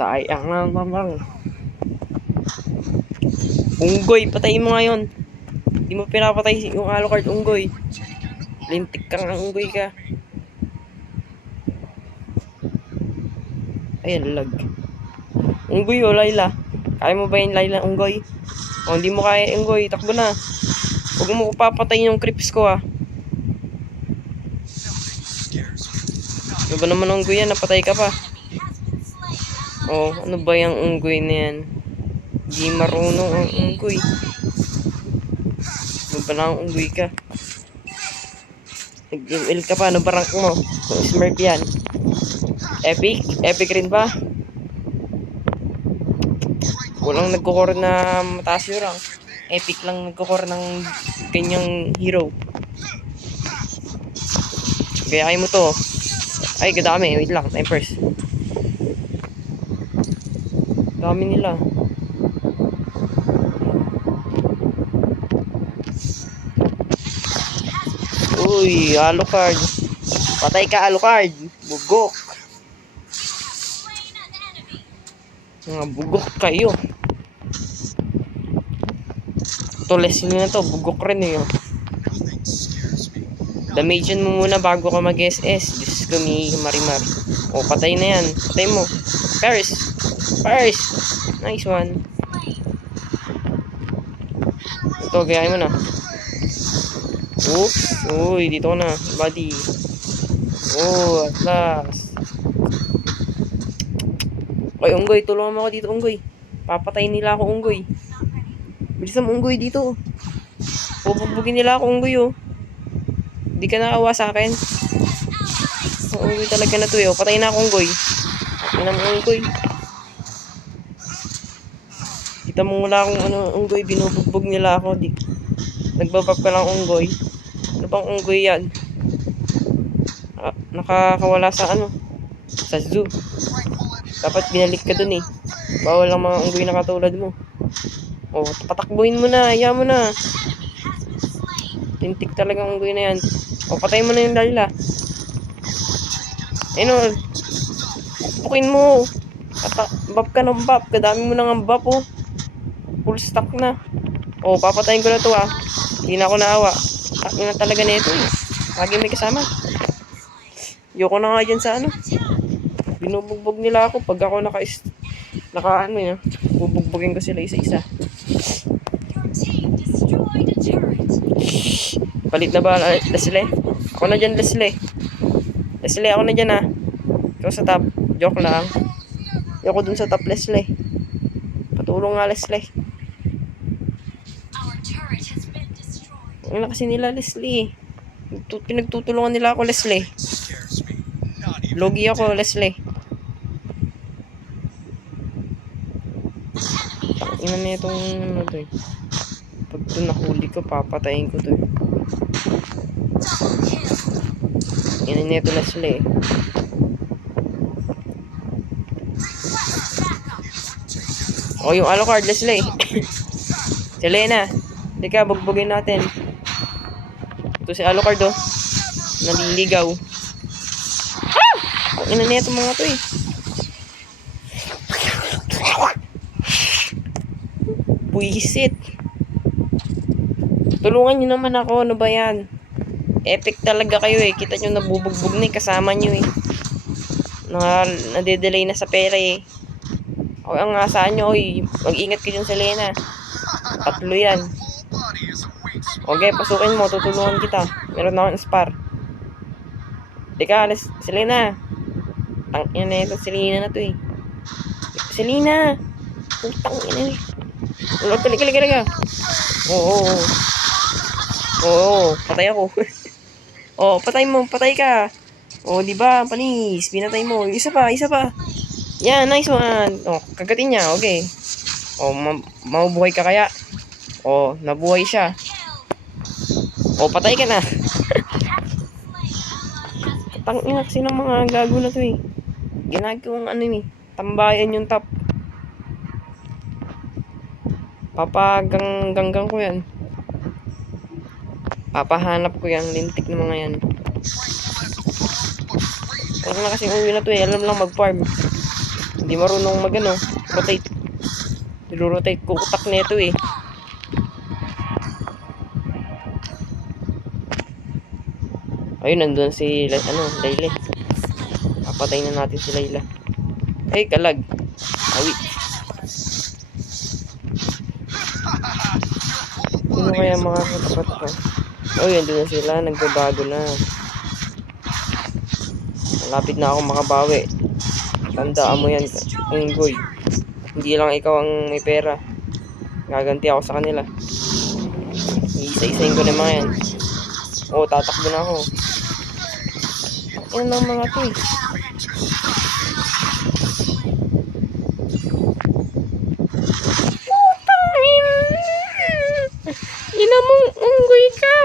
Sayang naman. Unggoy, patayin mo ngayon. Hindi mo pinapatay yung Alucard, unggoy. Lintik kang unggoy ka. Ayan, lag. Unggoy o Layla. Kaya mo ba yung Layla, unggoy? O, hindi mo kaya unggoy. Takbo na. Huwag mo papatayin yung creeps ko, ah. Ano ba naman unggoy yan? Napatay ka pa. Oh, ano ba yung unggoy na yan? Di marunong ang unggoy. Ano ba lang unggoy ka? Nag-ML ka pa, ano ba rank mo? Kung Smurf yan. Epic? Epic rin ba? Walang nagkukore na mataas yung rank. Epic lang nagkukore ng ganyang hero. Gayahin mo to. Ay, kadami. Wait lang, time first. Dami nila. Uy, Alucard. Patay ka, Alucard. Bugok. Mga bugok kayo. Ito, lesson na to. Bugok rin eh. Damagean mo muna bago ka mag-SS. Diyos ko, marimar. O, patay na yan. Patay mo. Paris. Paris. Nice one. Ito, gayahin mo na. Oops. Uy, dito ko na. Buddy. Oh, at last. Oy, unggoy. Tulungan mo ako dito, unggoy. Papatayin nila ako, unggoy. Bilisan mo, unggoy, dito. Pupugbugin nila ako, unggoy, oh. Hindi ka nakawa sa akin. Unggoy talaga na to, eh. Patay na ako, unggoy. Patay na mo, unggoy. Kita mo wala akong ano, unggoy. Binubugbog nila ako. Nagbabab ka lang, unggoy. Ano bang unggoy yan? Nakakawala sa ano? Sa zoo. Dapat binalik ka dun, eh. Bawal ang mga unggoy na katulad mo. Oh, patakbuhin mo na. Haya mo na. Tintik talagang unggoy na yan. O, patay mo na yung Layla. Ayun o. Pukin mo. Bap ka ng bap. Kadami mo nang bap o. Full stack na. O, papatayin ko na to ah. Hindi na ako naawa. Akin na talaga na ito eh. Lagi may kasama. Yoko na nga dyan sa ano. Binubugbog nila ako pag ako naka ano yun. Bubugbogin ko sila isa-isa. Palit na ba, Leslie? Ako na dyan, Leslie. Leslie, ako na dyan, ha. Ikaw sa top. Joke lang. Ayoko dun sa top, Leslie. Patulong nga, Leslie. Ano na kasi nila, Leslie? Pinagtutulungan nila ako, Leslie. Logi ako, Leslie. Ina na itong ano to eh. Pag ito nahuli ko, papatayin ko to eh. Ina na ito, Leslie. O, yung Alucard, Leslie. Selena. Teka, bugbugin natin. Ito si Alucard, oh. Naliligaw. Ah! Ina na ito mga to eh. Buisit. Tulungan nyo naman ako. Ano ba yan? Epic talaga kayo eh. Kita nyo nabubugbog na eh. Kasama nyo eh. Nade-delay na sa pera eh. O ang asaan nyo oy. Mag-ingat kayo sa Selena. Tatlo yan. Okay, pasukin mo. Tutulungan kita. Meron na akong spar. Teka, Selena. Tangina na ito. Selena na to eh. Selena. Putang ina eh. Talaga. Oo, patay ako. Oh, patay mo, patay ka. Oh, di ba? Panis, pinatay mo. Isa pa. Yan, nice one. Oh, kagatin niya, okay. Oh, mabubuhay ka kaya? Oh, nabuhay siya. Oh, patay ka na. Tangina kasi ng mga gago na to eh. Ginagawang ano eh. Tambayan yung top. Papaganggang ko yan. Papahanap ko yan. Lintik ng mga yan. Huwag na kasing uwi na to eh. Alam lang mag-farm. Hindi marunong mag-ano, rotate. Niro-rotate ko utak nito eh. Ayun, nandun si, Layla. Papatay na natin si Layla. Ay, kalag. Awi. Sino kaya mga katapat ko? Oh, yun doon na sila. Nagbabago na. Malapit na ako makabawi. Tandaan mo yan, Unggoy. Hindi lang ikaw ang may pera. Gaganti ako sa kanila. Iisa-isain ko na mga yan. Oo, tatakbo na ako. Yan ang mga to eh. Ina mong unggoy ka.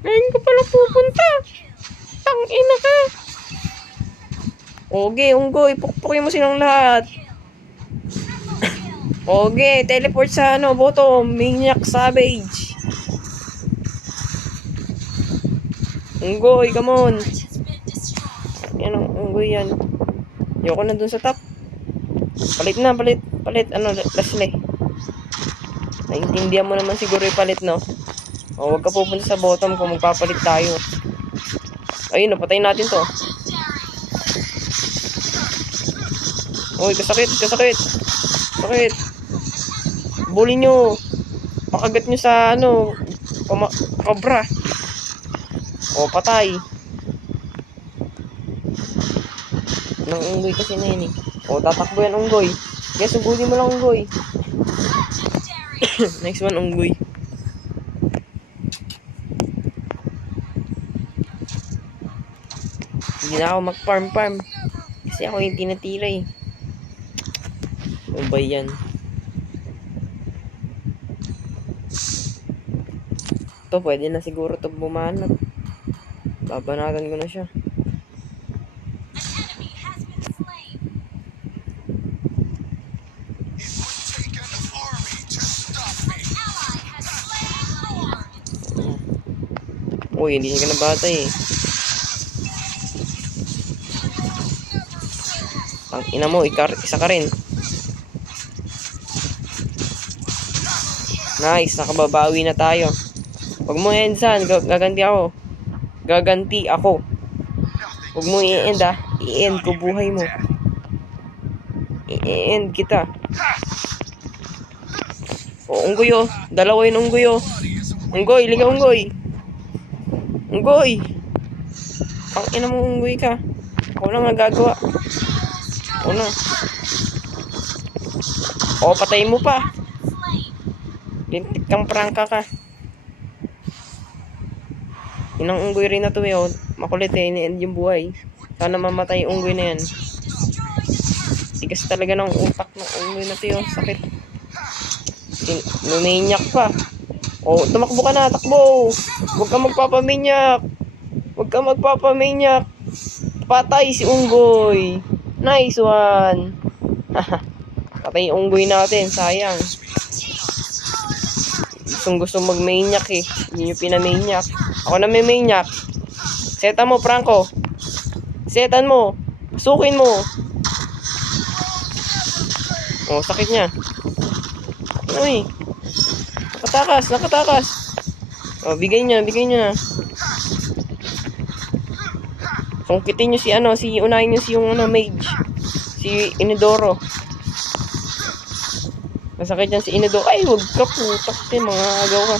Ngayon ko pala pupunta. Tangina ka. Oge, unggoy. Pukpukin mo silang lahat. Oge, teleport sa bottom. Maniac Savage. Unggoy, come on. Yan ang unggoy yan. Ayoko na dun sa top. Palit na, palit. Leslie. Naintindihan mo naman siguro yung palit, no? O, huwag ka pupunta sa bottom kung magpapalit tayo. Ayun, napatayin natin to. Uy, kasakit. Sakit. Bully nyo. Pakagat nyo sa, cobra. O, patay. Nang unggoy kasi na yun eh. O, tatakbo yan unggoy. Guys, sugulin mo lang unggoy. Next one, unggoy. Hindi na ako mag-farm. Kasi ako yung tinatira eh. Ano ba yan? Ito, pwede na siguro ito bumanat. Babanatan ko na siya. Uy, hindi siya ka nabatay eh. Ang ina mo, isa ka rin. Nice, nakababawi na tayo. Huwag mo i-end, gaganti ako. Huwag mo i-end i-end ko buhay mo. I-end kita. O, unggoy oh. Dalawa yun unggoy oh. Unggoy, liga unggoy. Unggoy! Ang ina mo unggoy ka. Ako lang nagagawa. Ako na. O, patayin mo pa. Lintik kang prangka ka. Inang unggoy rin na to eh. Makulit eh. Ini-end yung buhay. Sana mamatay yung unggoy na yan. Tigas talaga ng utak ng unggoy na to yun. Sakit. Luminyak pa. O, tumakbo ka na. Takbo. Huwag ka magpapaminyak. Patay si unggoy. Nice one. Patay yung unggoy natin. Sayang. Gusto mag-maniac eh. Hindi nyo pinamaniac. Ako na may maniac. Setan mo, Franco. Setan mo. Sukin mo. Oh, sakit niya. Uy. Nakatakas. Oh, bigay niya na. Sungkitin nyo unahin nyo si mage. Si Inidoro. Masakit yan si Inidoro. Ay, wag ka putak mga agaw ka.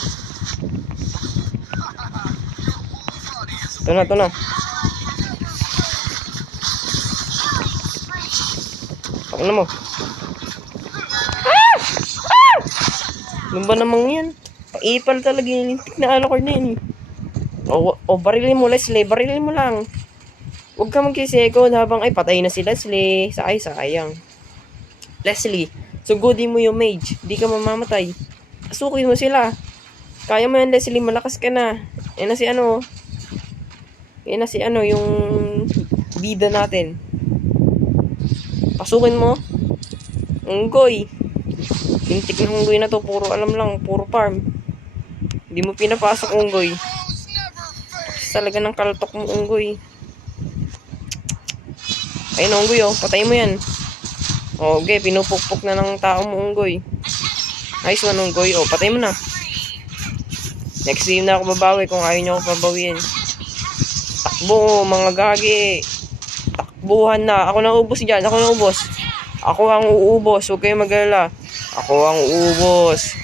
Ito na. Pakina mo. Ano ba namang yan? Paipal talaga yung lintik na alakord na yun. O barilin mo, Leslie. Barilin mo lang. Huwag ka mag-second habang patay na si Leslie. Sayang. Leslie, sugudin mo yung mage. Di ka mamamatay. Asukin mo sila. Kaya mo yan, Leslie. Malakas ka na. Yan na si yung bida natin. Pasukin mo. Unggoy. Tintik na unggoy na to. Puro alam lang. Puro farm. Hindi mo pinapasok unggoy. Talaga ng kaltok mo unggoy. Ayun unggoy oh. Patay mo yan. Okay, pinupukpok na ng tao mo, Unggoy. Nice one, Unggoy. O, patay mo na. Next game na ako babawi kung ayaw nyo ako pabawiin. Takbo, mga gagi. Takbuhan na. Ako na ubos dyan. Ako na ubos. Ako ang uubos. Huwag kayong mag-alala. Ako ang uubos.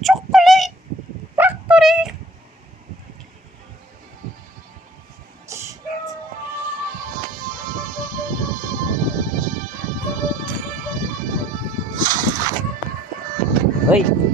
Chocolate Factory! Ay, yeah.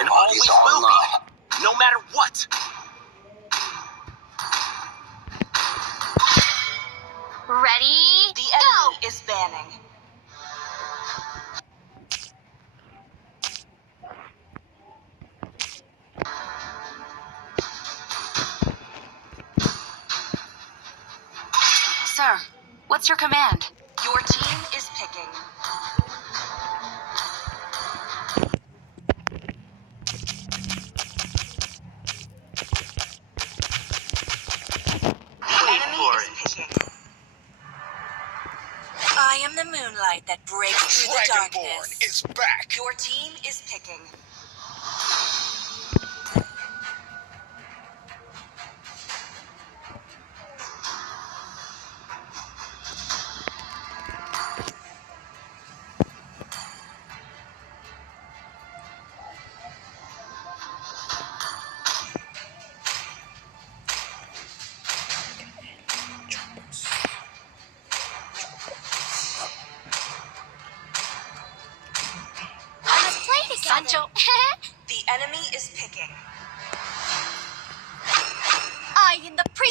And always will be, no matter what. Ready? The enemy is banning. Sir, what's your command? Your team is picking. Enemy is picking. I am the moonlight that breaks through the darkness. Is back. Your team is picking.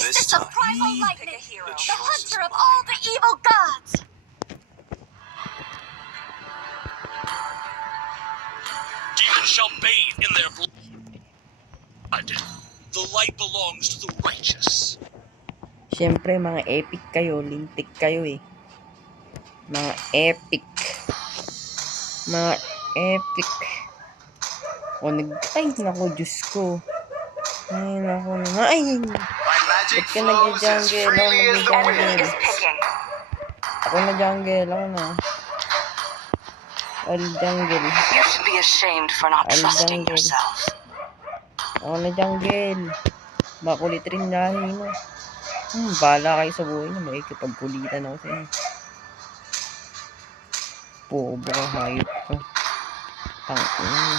Priestess of primal Pick lightning, a hero. the hunter of all the evil gods. Demons shall bathe in their blood. The light belongs to the righteous. Siyempre, mga epic kayo. Lintik kayo eh. Mga epic. Mga epic. O, ay, naku, Diyos ko. Ay, naku, ay. My magic Ba't ka flows as nag-jungle? Ako freely as the mag-jungle. wind. Ako na jungle. Ako na. I'll jungle. You should be ashamed for not I'll trusting jungle. yourself. Ako na jungle. Makulit rin lahi mo. Bahala kayo sa buhay niyo. Makikipagkulitan ako sa inyo. Bobo ka, hayop ka. Tangina.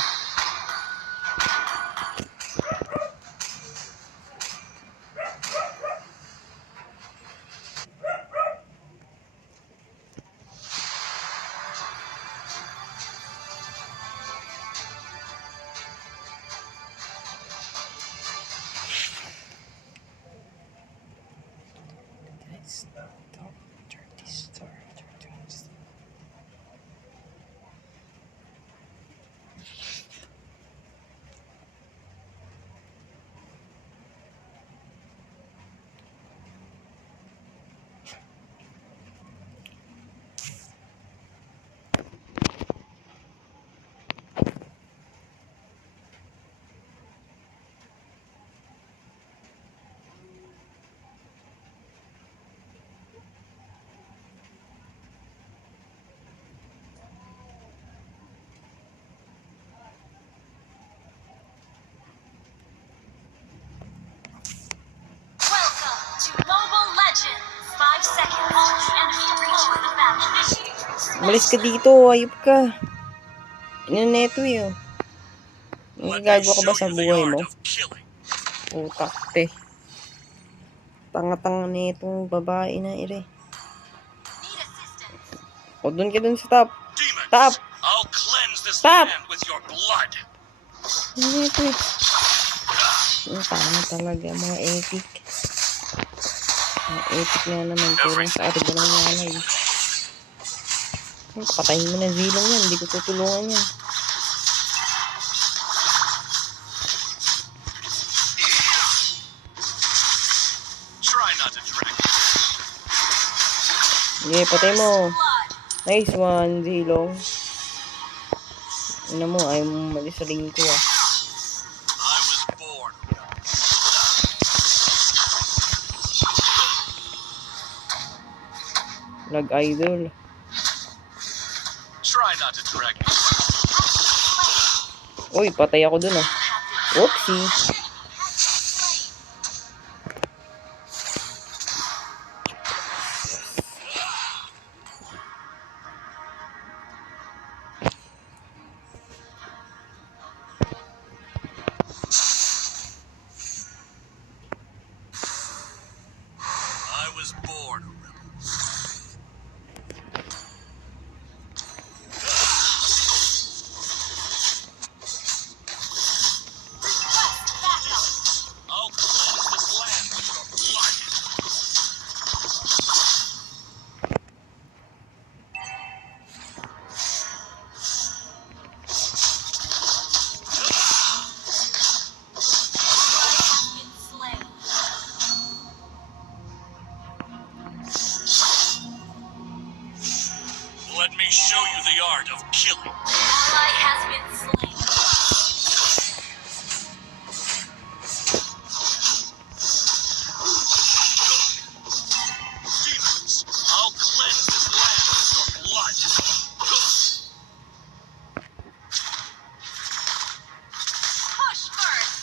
Welcome to Mobile Legends. 5 seconds. Enemy reaches the battle. Umalis ka dito, ayop ka. Ano na ito eh. Let me Gagawa ka ba show sa you the buhay art mo? of killing. Utak, te. Tanga-tanga na itong babae na ire. Need assistance. O, dun ka dun sa top. Demons, Stop! I'll cleanse this Stop! land with your blood. Ano ito eh? Ang tanga talaga, mga epic. Mga epic nga naman. Kurang sa arga ng nanay. Patayin mo na zilong yan. Hindi ko tutulungan yan. Try not to drag it. Sige, patay mo. Blood. Nice one, zilong. Ano mo, ayaw mo malis sa ring ko ah. I was born. Nag-idol. Try not to drag me. Uy, patay ako dun ah. Whoopsie. I was born a rebel. I'll cleanse this land with your blood. Let me show you the art of killing. Ally has been slain. Demons, I'll cleanse this land with your blood. Push first.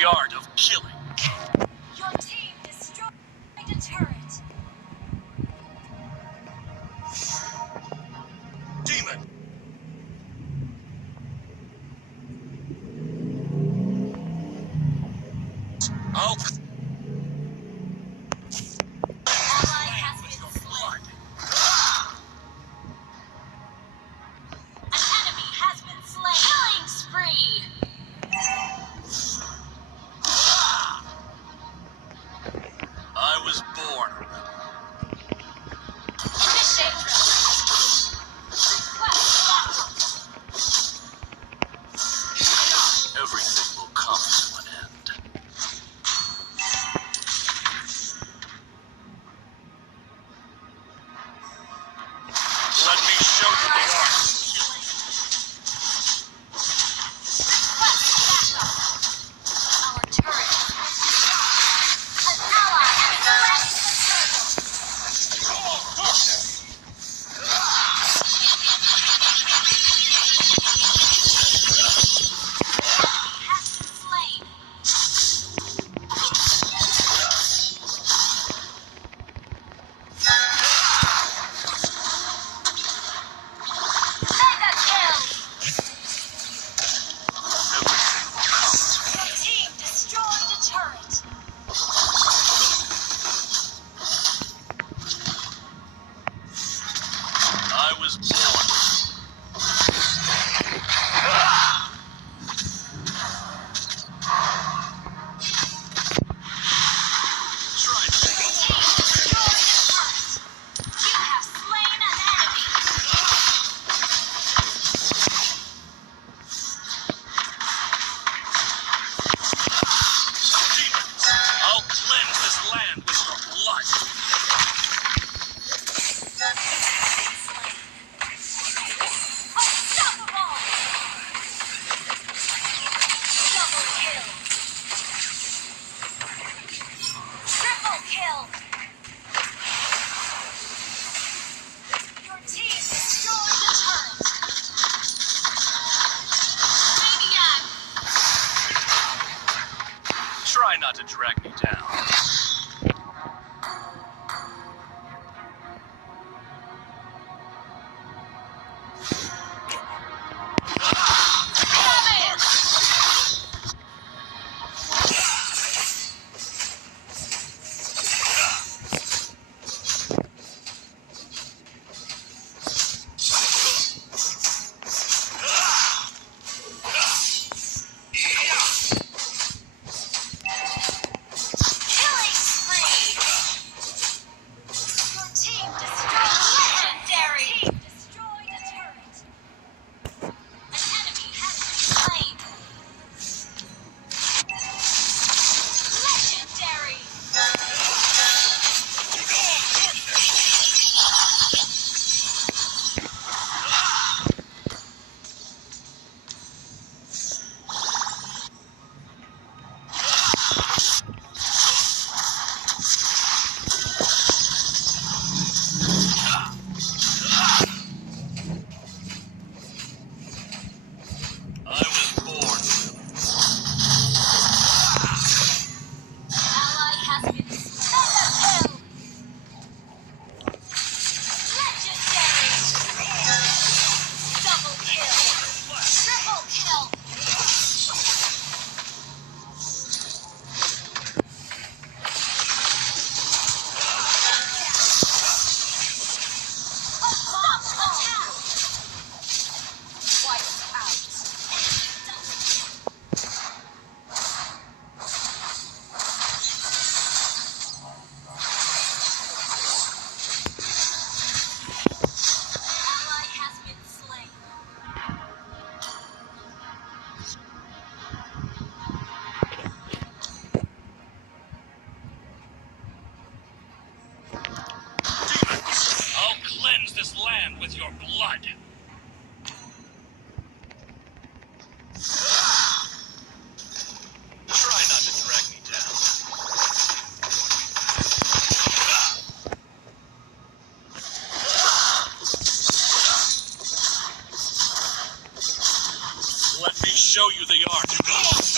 the art of killing. Your team destroyed a turret. Demon. I'll Ally has been slain. An enemy has been slain. Killing spree. I was born a rebel. Initiate request backup. Everything will come to an end. Let me show you the art of killing. Our turret. An ally has left the circle. Has been slain. Mega kill. Your team destroyed a turret. I was born. Try to Your team destroyed a turret. You have slain an enemy. demons. I'll cleanse this land with your blood. Unstoppable. Double kill. Triple kill. Your team destroyed the turret. Maniac. Try not to drag me down. Killing spree. Your team destroyed legendary. Team destroyed a turret. An enemy has been slain. Legendary. I was born. Ally has been slain. Legendary. Double kill. Triple kill. Unstoppable. Wiped out. Ally has been slain. Demons. I'll cleanse this land with your blood. Try not to drag me down. Let me show you the art.